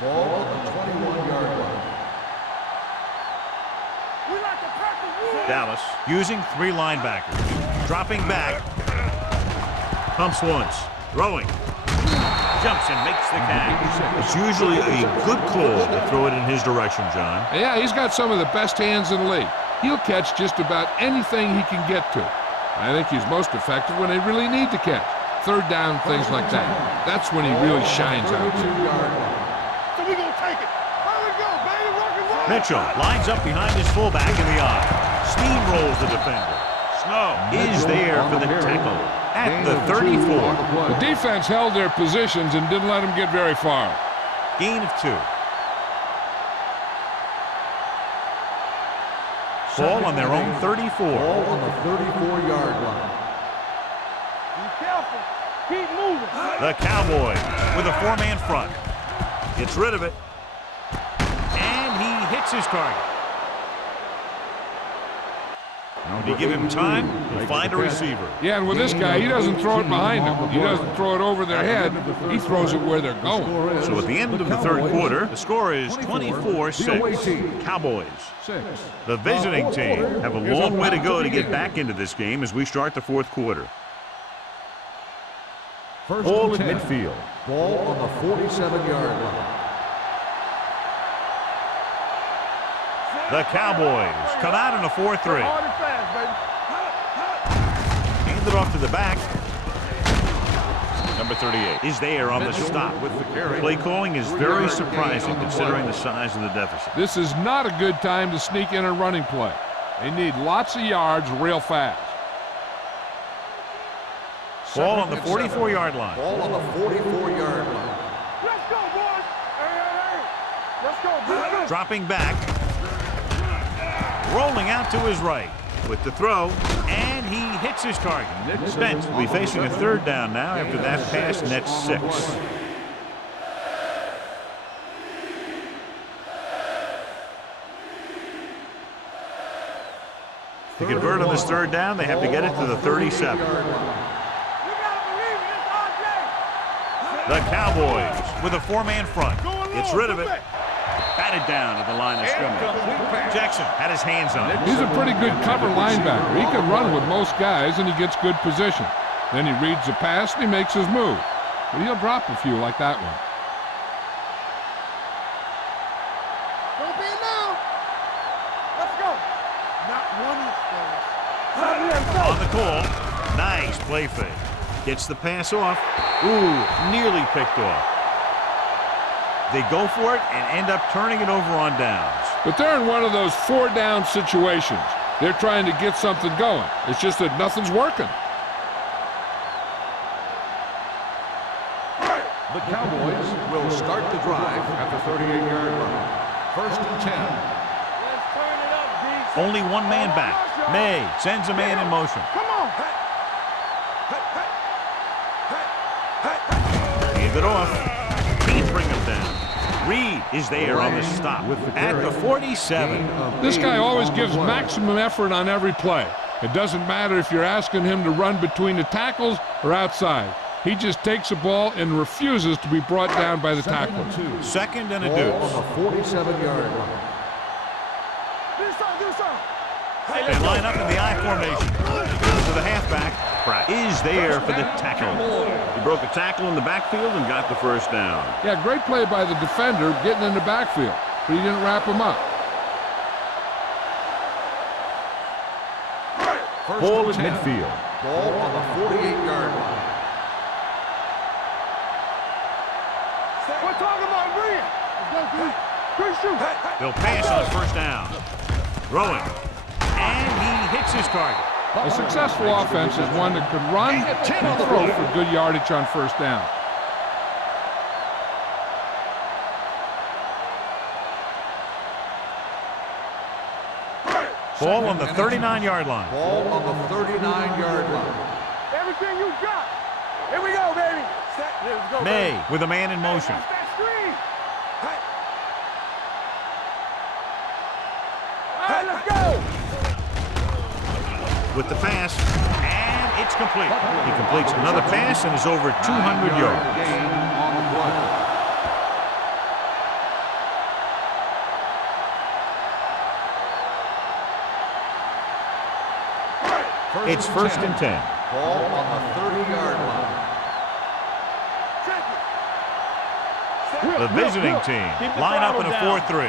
Ball on the 21-yard line. We like to practice. Dallas using 3 linebackers. Dropping back. Pumps once. Throwing. Jumps and makes the catch. It's usually a good call to throw it in his direction, John. Yeah, he's got some of the best hands in the league. He'll catch just about anything he can get to. I think he's most effective when they really need to catch. Third down, things like that. That's when he really shines out. So we gonna take it. There we go, baby. Rock and roll. Mitchell lines up behind his fullback in the eye. Steamrolls the defender. Snow is there for the tackle at the 34. The defense held their positions and didn't let him get very far. Gain of 2. Ball on their own 34. Ball on the 34-yard line. Keep moving. The Cowboys with a 4-man front. Gets rid of it. And he hits his target. Did he give him time? He'll find a receiver. Yeah, and with this guy, he doesn't throw it behind them. He doesn't throw it over their head. He throws it where they're going. So at the end of the third quarter, the score is 24-6. Cowboys. The visiting team have a long way to go to get back into this game as we start the fourth quarter. Ball at midfield. Ball on the 47-yard line. The Cowboys come out in a 4-3. Hard and fast, baby. Hand it off to the back. Number 38 is there on the stop. With the carry. Play calling is very surprising considering the size of the deficit. This is not a good time to sneak in a running play. They need lots of yards real fast. Ball on the 44-yard line. Ball on the 44-yard line. Let's go, boys. Hey. Let's go, boys. Dropping back. Rolling out to his right with the throw, and he hits his target. Spence will be facing a third down now after that pass, and that's 6. To convert on this third down, they have to get it to the 37. The Cowboys with a 4-man front. Gets rid of it. Batted down at the line of scrimmage. Jackson had his hands on it. He's a pretty good cover linebacker. He can run with most guys, and he gets good position. Then he reads the pass, and he makes his move. But he'll drop a few like that one. Don't be now. Let's go. Not one is On the call. Nice play fake. Gets the pass off. Ooh, nearly picked off. They go for it and end up turning it over on downs. But they're in one of those 4-down situations. They're trying to get something going. It's just that nothing's working. The Cowboys will start the drive at the 38-yard line. First and 10. Let's turn it up, D. Only one man back. May sends a man in motion. Come on. Hand it off. Can't bring him down. Reed is there on the stop at the 47. This guy always gives maximum effort on every play. It doesn't matter if you're asking him to run between the tackles or outside. He just takes the ball and refuses to be brought down by the tackles. Second and a Ball deuce. on the 47-yard line. They line up in the I formation. To the halfback. Pratt is there for the tackle. He broke a tackle in the backfield and got the first down. Yeah, great play by the defender getting in the backfield, but he didn't wrap him up. Ball at midfield. Ball on the 48-yard line. We're talking about Reed. Good shoot. They'll pass on first down. Throwing. And he hits his target. A successful offense is one that can run and throw for good yardage on first down. Ball on the 39-yard line. Ball on the 39-yard line. Everything you got. Here we go, baby. Let's go, May baby. with a man in motion. That's that screen. All right, let's go. With the pass, and it's complete. He completes another pass and is over 200 yards. Gain on the play. It's first and 10. Ball on the 30-yard line. The visiting team line up in a 4-3.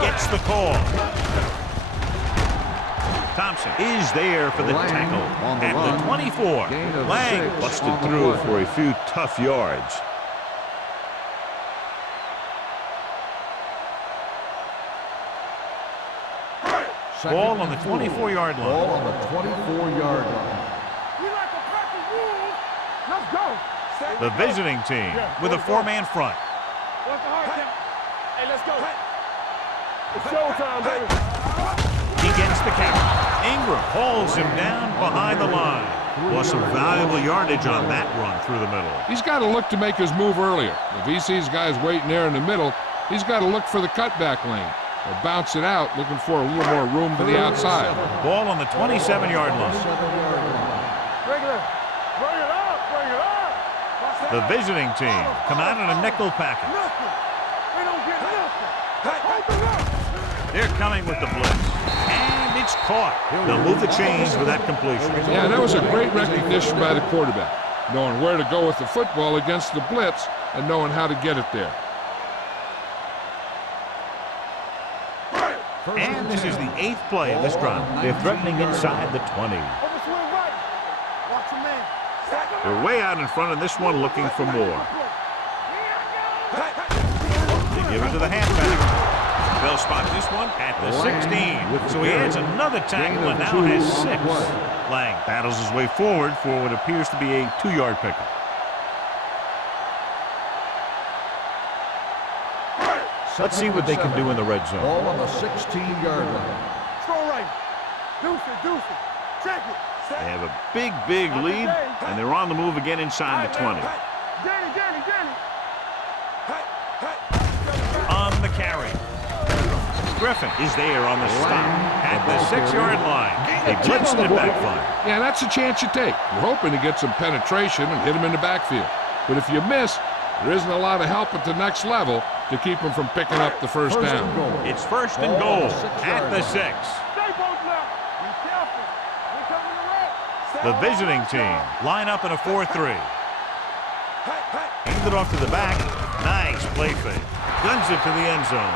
Gets the call. Thompson is there for the tackle at the 24. Lang busted through for a few tough yards. Ball on the 24-yard line. Ball on the 24-yard line. We like to practice rules. Let's go. The visiting team with a 4-man front. What's the hard count? Hey, let's go. It's showtime, baby. He gets the count, Ingram hauls him down behind the line. Lost some valuable yardage on that run through the middle. He's got to look to make his move earlier. If he sees guys waiting there in the middle, he's got to look for the cutback lane or bounce it out, looking for a little more room to the outside. Ball on the 27-yard line. Bring it up. Bring it up. Bring it up. The visiting team come out in a nickel package. Nothing. They don't get nothing. Open up. They're coming with the blitz. And it's caught. They'll move the chains with that completion. Yeah, that was a great recognition by the quarterback, knowing where to go with the football against the blitz and knowing how to get it there. And this is the 8th play of this drive. They're threatening inside the 20. Overswing right. Watch your man. They're way out in front of this one looking for more. They give it to the halfback. They'll spot this one at the 16. So he adds another tackle and now has 6. Lang battles his way forward for what appears to be a 2-yard pickup. Let's see what they can do in the red zone. Ball on the 16-yard line. Throw right. Deuce it. Check it. They have a big lead, and they're on the move again inside the 20. Danny. On the carry. Griffin is there on the stop at the 6-yard line. They blitz and it backfire. Yeah, that's a chance you take. You're hoping to get some penetration and hit him in the backfield. But if you miss, there isn't a lot of help at the next level to keep him from picking up the first down. It's first and goal at the 6. Stay both left. Be careful. We're coming to red. The visiting team line up in a 4-3. Hands it off to the back. Nice play fake. Guns it to the end zone.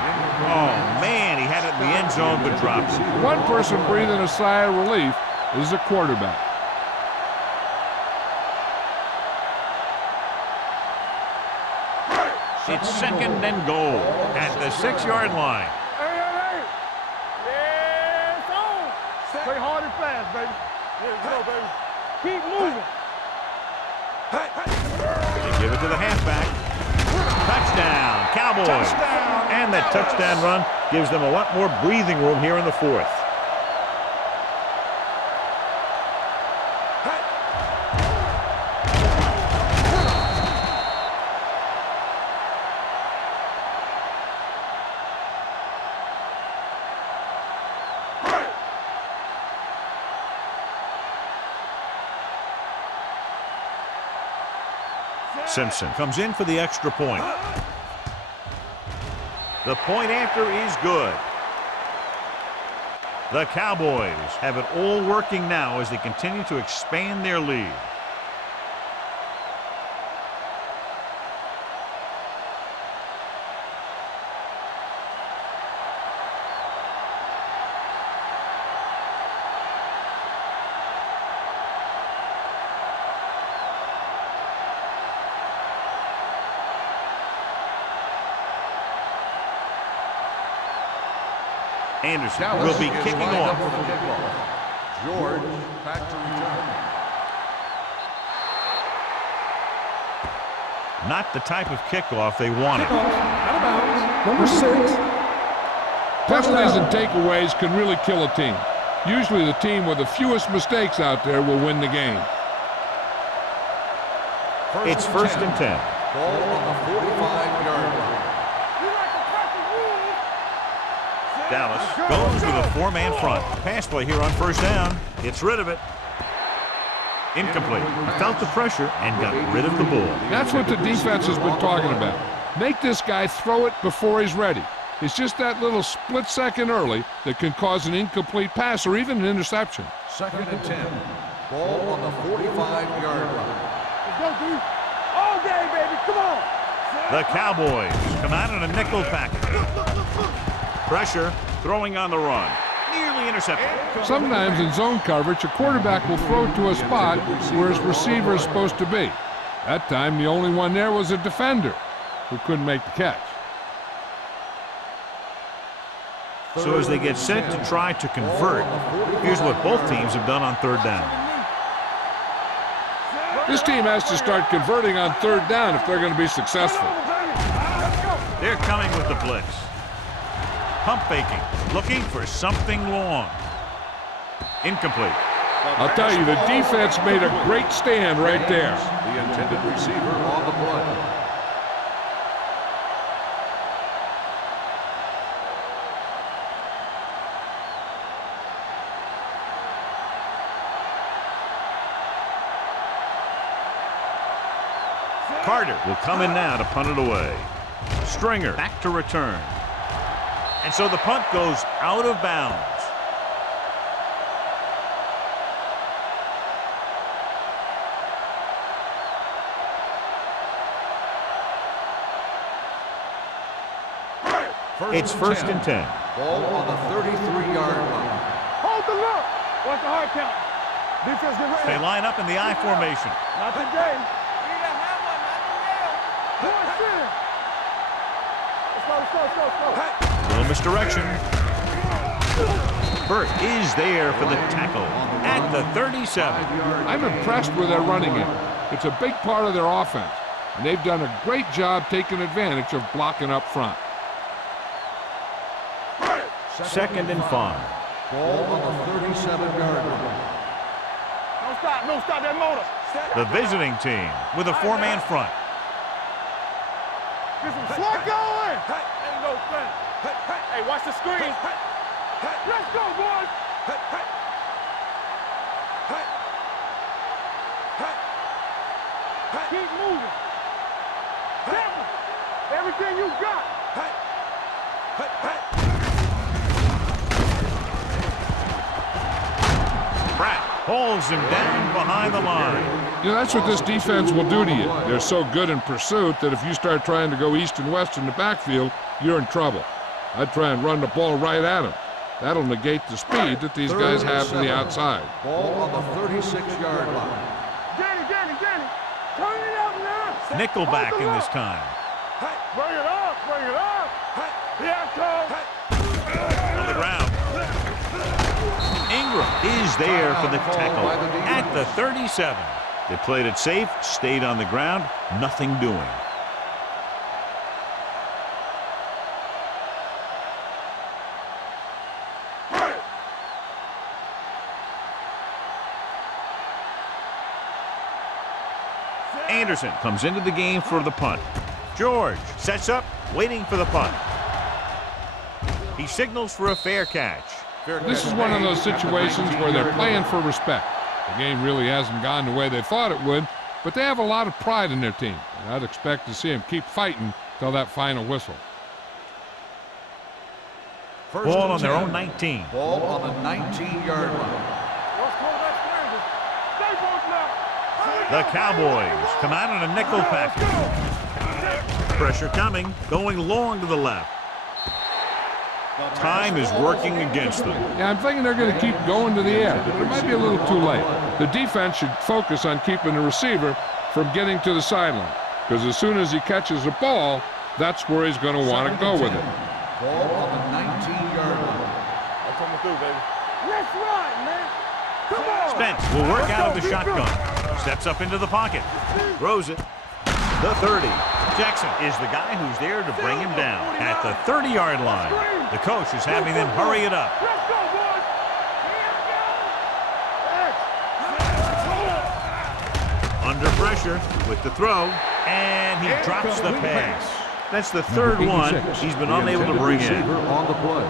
Oh, man, he had it in the end zone but dropped it. One person breathing a sigh of relief is the quarterback. It's second and goal at the 6-yard line. Hey. Yeah, it's on. Play hard and fast, baby. Here we go, baby. Keep moving. They give it to the halfback. Touchdown, Cowboys. Touchdown. And that touchdown run gives them a lot more breathing room here in the 4th. Simpson comes in for the extra point. The point after is good. The Cowboys have it all working now as they continue to expand their lead. Anderson will be kicking off. George back to return. Not the type of kickoff they wanted. Out of bounds. Number 6. Penalties and takeaways can really kill a team. Usually the team with the fewest mistakes out there will win the game. It's first and 10. Ball on the 45-yard line. Dallas goes with a 4-man front. Pass play here on first down. Gets rid of it. Incomplete. Felt the pressure and got rid of the ball. That's what the defense has been talking about. Make this guy throw it before he's ready. It's just that little split second early that can cause an incomplete pass or even an interception. Second and 10. Ball on the 45-yard line. Let's go, dude. All day, baby. Come on. The Cowboys come out in a nickel package. Pressure, throwing on the run. Nearly intercepted. Sometimes in zone coverage, a quarterback will throw it to a spot where his receiver is supposed to be. That time, the only one there was a defender who couldn't make the catch. So as they get set to try to convert, here's what both teams have done on third down. This team has to start converting on third down if they're going to be successful. They're coming with the blitz. Pump faking, looking for something long. Incomplete. I'll tell you, the defense made a great stand right there. The intended receiver on the play. Carter will come in now to punt it away. Stringer back to return. And so the punt goes out of bounds. It's first and 10. Ball on the 33-yard line. Hold the look. Watch the hard count. Defense get ready. They line up in the I formation. Not today. Let's go. Little misdirection. Burt is there for the tackle at the 37. I'm impressed with their running game. It's a big part of their offense, and they've done a great job taking advantage of blocking up front. Second and 5. Ball on the 37-yard line. Don't stop that motor. The visiting team with a four-man front. Get some slack going. Ain't no thing. Hey, watch the screen. Let's go, boys. Keep moving. Everything you got. Pratt holds him down behind the line. You know, that's what this defense will do to you. They're so good in pursuit that if you start trying to go east and west in the backfield, you're in trouble. I'd try and run the ball right at them. That'll negate the speed that these guys have to the outside. Ball on the 36-yard line. Danny. Turn it up now. Nickel back in this time. Bring it up. Here it comes. On the ground. Ingram is there for the tackle at the 37. They played it safe, stayed on the ground, nothing doing. Anderson comes into the game for the punt. George sets up, waiting for the punt. He signals for a fair catch. This is one of those situations where they're playing for respect. The game really hasn't gone the way they thought it would, but they have a lot of pride in their team, and I'd expect to see them keep fighting till that final whistle. Ball on their own 19. Ball on the 19-yard line. The Cowboys come out in a nickel package. Pressure coming, going long to the left. Time is working against them. Yeah, I'm thinking they're going to keep going to the air, but it might be a little too late. The defense should focus on keeping the receiver from getting to the sideline, because as soon as he catches the ball, that's where he's going to want to go with it. Ball on the 19-yard line. I'm coming through, baby. Let's run, man. Come on. Spence will work out of the shotgun. Steps up into the pocket. Throws it. The 30. Jackson is the guy who's there to bring him down at the 30-yard line. The coach is having them hurry it up. Let's go, boys. Under pressure with the throw, and he drops the pass. That's the third one he's been unable to bring in. On the play.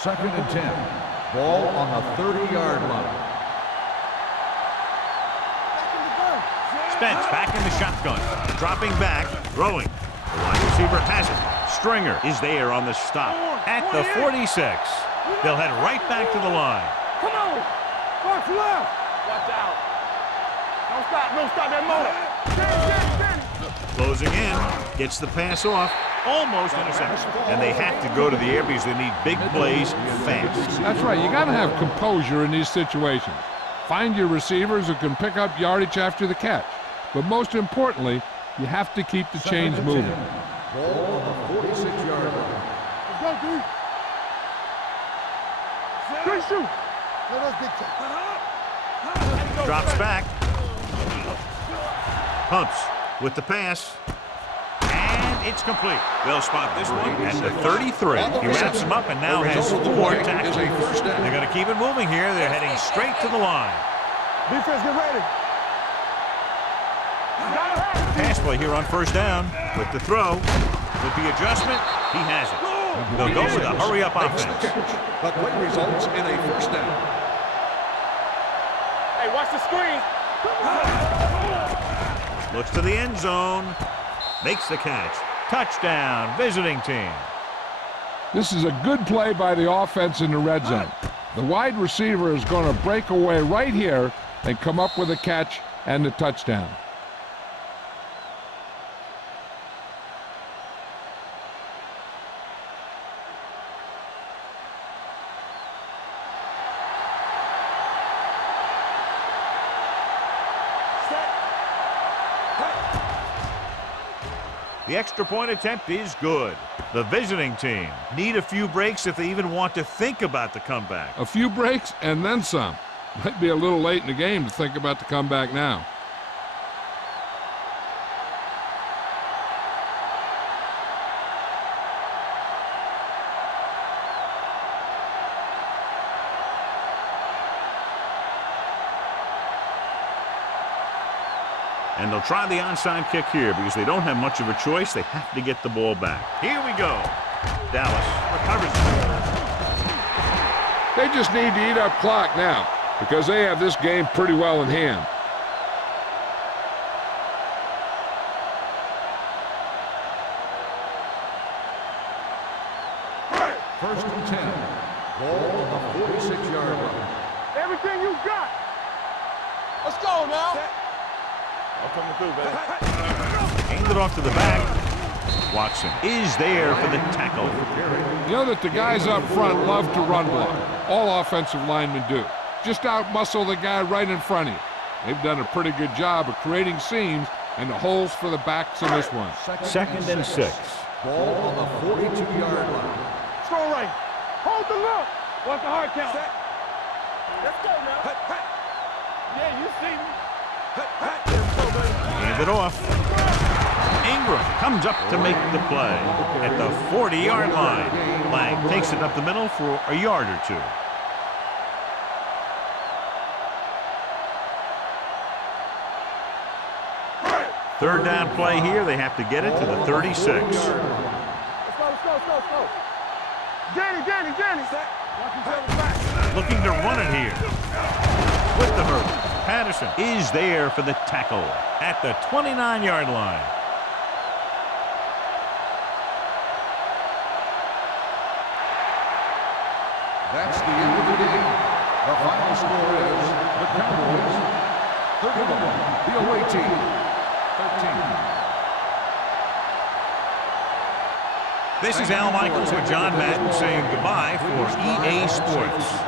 Second and 10. Ball on the 30-yard line. Spence back in the shotgun, dropping back, throwing. The wide receiver has it. Stringer is there on the stop at the 46. They'll head right back to the line. Come on. Watch left. Watch out. Don't stop that motor. Closing in, gets the pass off, almost intercepted. And they have to go to the air because they need big plays fast. That's right. You got to have composure in these situations. Find your receivers who can pick up yardage after the catch. But most importantly, you have to keep the chains moving. Ball on the 46-yard line. Let's go, D. Good shoot. Let us big Drops back. Pumps with the pass. And it's complete. They'll spot this one at the 33. He wraps him up and now has 4 tackles. They're going to keep it moving here. They're heading straight to the line. Defense, get ready. Pass play here on first down. With the throw, with the adjustment, he has it. They'll go with a hurry-up offense. The play results in a first down. Hey, watch the screen. Looks to the end zone. Makes the catch. Touchdown, visiting team. This is a good play by the offense in the red zone. The wide receiver is going to break away right here and come up with a catch and the touchdown. The extra point attempt is good. The visiting team need a few breaks if they even want to think about the comeback. A few breaks and then some. Might be a little late in the game to think about the comeback now. And they'll try the onside kick here because they don't have much of a choice. They have to get the ball back. Here we go. Dallas recovers. They just need to eat up clock now because they have this game pretty well in hand. First and 10. Ball on the 46-yard line. Everything you got. Let's go now. Coming through, baby. Hand it off to the back. Watson is there for the tackle. You know that the guys up front love to run block. All offensive linemen do. Just out-muscle the guy right in front of you. They've done a pretty good job of creating seams and the holes for the backs in this one. Second and 6. Ball on the 42-yard line. Throw right. Hold the look. Watch the hard count. Let's go now. Yeah, you see me. Hand it off. Ingram comes up to make the play at the 40-yard line. Lang takes it up the middle for a yard or two. Third down play here. They have to get it to the 36. Let's go. Danny. Watch yourself back. Looking to run it here. With the hurdle. Patterson is there for the tackle at the 29-yard line. That's the end of the game. The final score is the Cowboys 31, the away team 13. This is Al Michaels with John Madden saying goodbye for EA Sports.